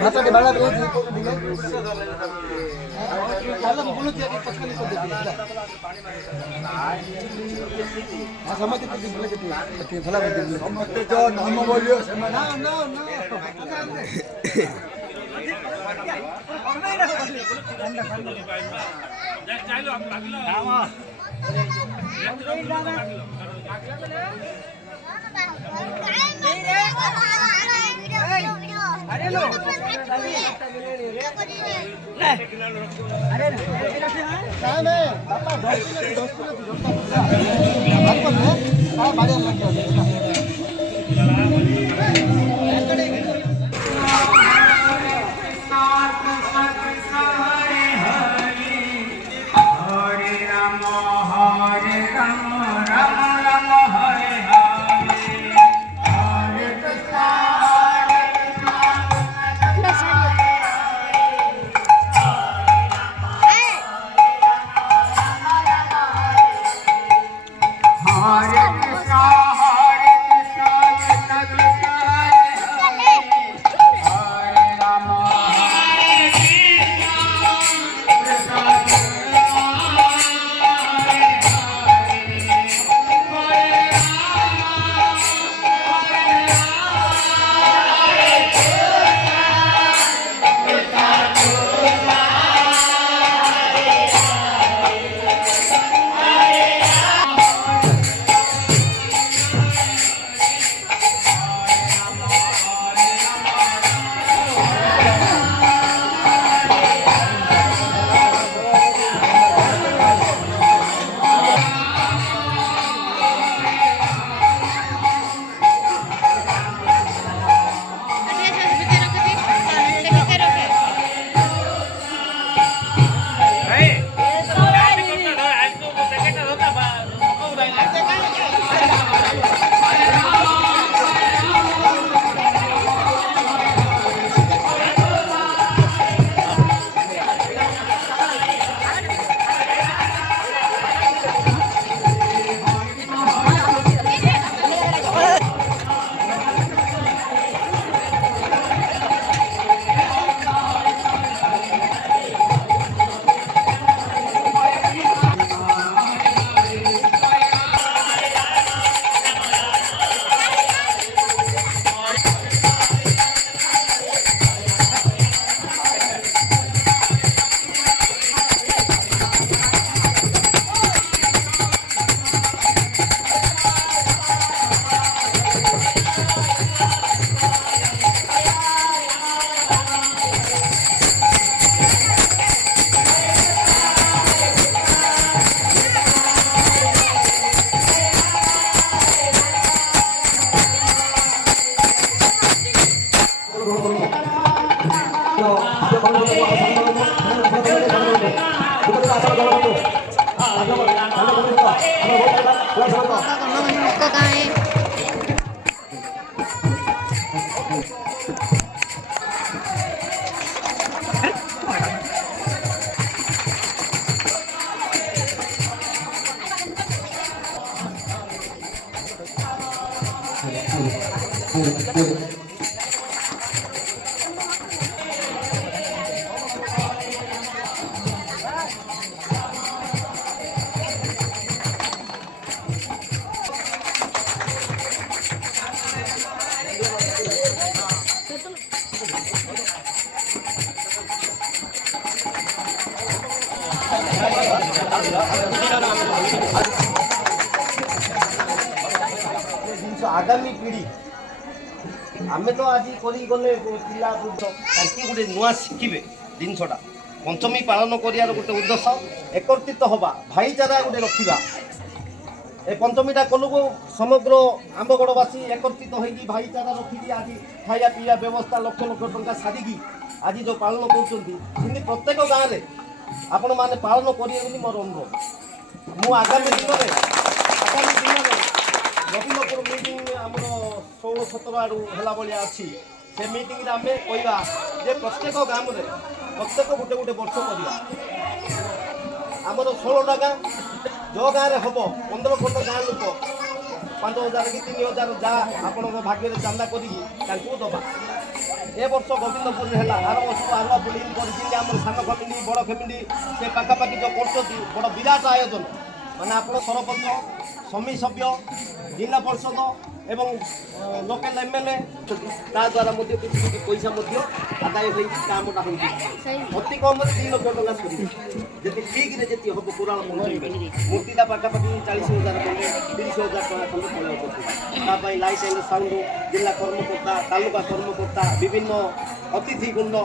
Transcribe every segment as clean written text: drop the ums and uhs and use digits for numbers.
भाषा के बाला बहुत खाला बोलो कि पचका नहीं कर देती हां समझ के बोले कि भला कर दे हम जो नाम बोलियो ना ना ना चाइलो हम लागलो अरे लो अरे नहीं पापा 10 किलो बाड़ी लग गया आगामी पीढ़ी आम तो आज गले पिला गोटे नुआ शिखे जिनसा पंचमी पालन कर गोटे उद्देश्य एकत्रित हवा भाईचारा गोटे रखा ए पंचमीटा कलु को समग्र आंबगड़वासी एकत्रित होगी भाईचारा रखिकी आज खाया पीवा व्यवस्था लक्ष लक्ष टंका सारिकी आज जो पालन कर प्रत्येक गाँव में आपण मैंने पालन करेंगे मोर अनुरोध मु आगामी दिन में रविनपुर मीटिंग आम 16-17 आड़ू है भाया अच्छी से मीटिंग आम कहवा जे प्रत्येक गाँव में प्रत्येक गोटे गोटे वर्ष करवा आमर 16टा गाँ जो गाँव में हम 15 खंड गाँ लोक 5,000 कि 3,000 जहाँ आपण भाग्य चांदा करी दबा ए वर्ष गोविंदपुर है आर वर्ष आलुआ बुलिंग कर सान फैमिली बड़ फैमिली से पाखापाखि जो कर बड़ विराट आयोजन माने आप सरपंच समी सभ्य जिला परिषद एवं लोकल एमएलए द्वारा किसी पैसा आदाय हो कामटा हो अति कम 3 लाख टका जी ठीक जी हम पुराण मूर्तिटा पाखापाखि 40,000 30,000 टका खंड पड़े लाइट एंड साउंड जिला कर्मकर्ता तालुका कर्मकर्ता विभिन्न अतिथि गुंड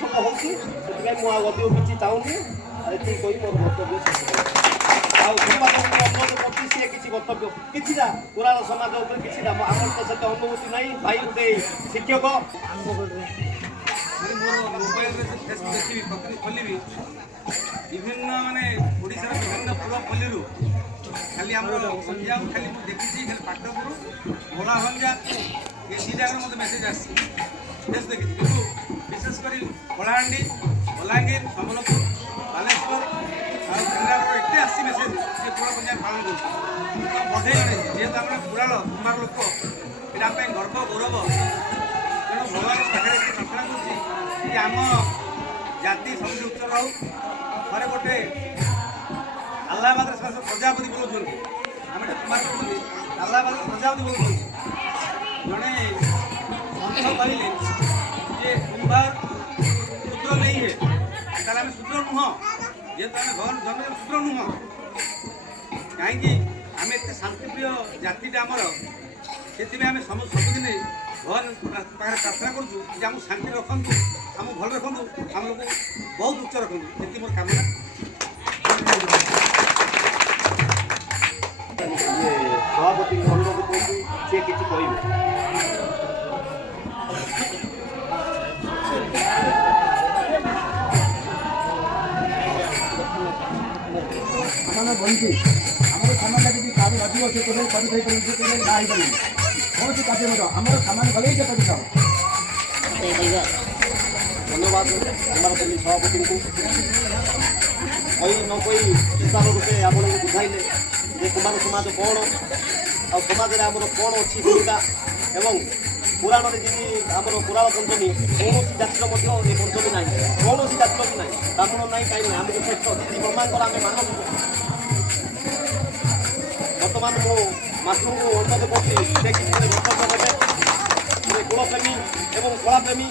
सब होती अधिक किसी चाहूनी ये कोई मोर वक्तव्य सी किसी वक्तव्य किसीटा पुराण समाज किसीटा आम तो से अनुभूति ना भाई गोटे शिक्षक विभिन्न माने ओडिशा विभिन्न पूर्व पल्ली खाली आम संध्या खाली देखी खाली पाटपुर भोलाभंजा ये दुईटा मत मेसेज आसी देखी कितु विशेषकर कलाहांडी बलांगीर सम्बलपुर बालेश्वर केन्द्रापड़ा एत आसी मेसेज ये पूरा पंजाब पालन कर बढ़े जेहतु आम पुराण कुमार लोक यहाँ गर्व गौरव तेणु भगवान पाखे प्रार्थना कर आम जाति समृद्धि उच्च रहू थे गोटे आल्लाबाद प्रजापति बोलूँ आम कुमार आल्लाबाद प्रजापति बोलूँ जड़े मंथ कहले जे कुंभार शूद्र नहीं है तार आम शूद्र नुह जेहतु आम भगवान जन्म शूद्र नुह कहीं आम एत शांतिप्रिय जातिटा आमर से आम सबुदिन भगवान पाखे प्रार्थना करूँ आम शांति रखु आम भल रखु आम लोग बहुत उच्च रखु ये मोर कामना सभापति अनुरोध करूँ सी किसी कह बंदी आम सामान लगे कार्य लगे से कौन सी कार्य आम सामान गले धन्यवाद कुमारपल्ली सभापति को कही न कही विस्तार रूपे आपको बुझाइले जे कुमार समाज कौन आ समाज में आम कौन अच्छी भूमिका एवं पुराण में जी आम पुराण पंचमी कौन जातिर ये पंचमी ना कौन जातिर भी ना ब्राह्मण ना कहीं आमको श्रेष्ठ अतिथि ब्रह्मांकर आम मानव बर्तमान मो मास्टर को अनुरोध करती से किसी वक्तव्य देवे कुलप्रेमी एवं कलाप्रेमी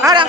Ahora,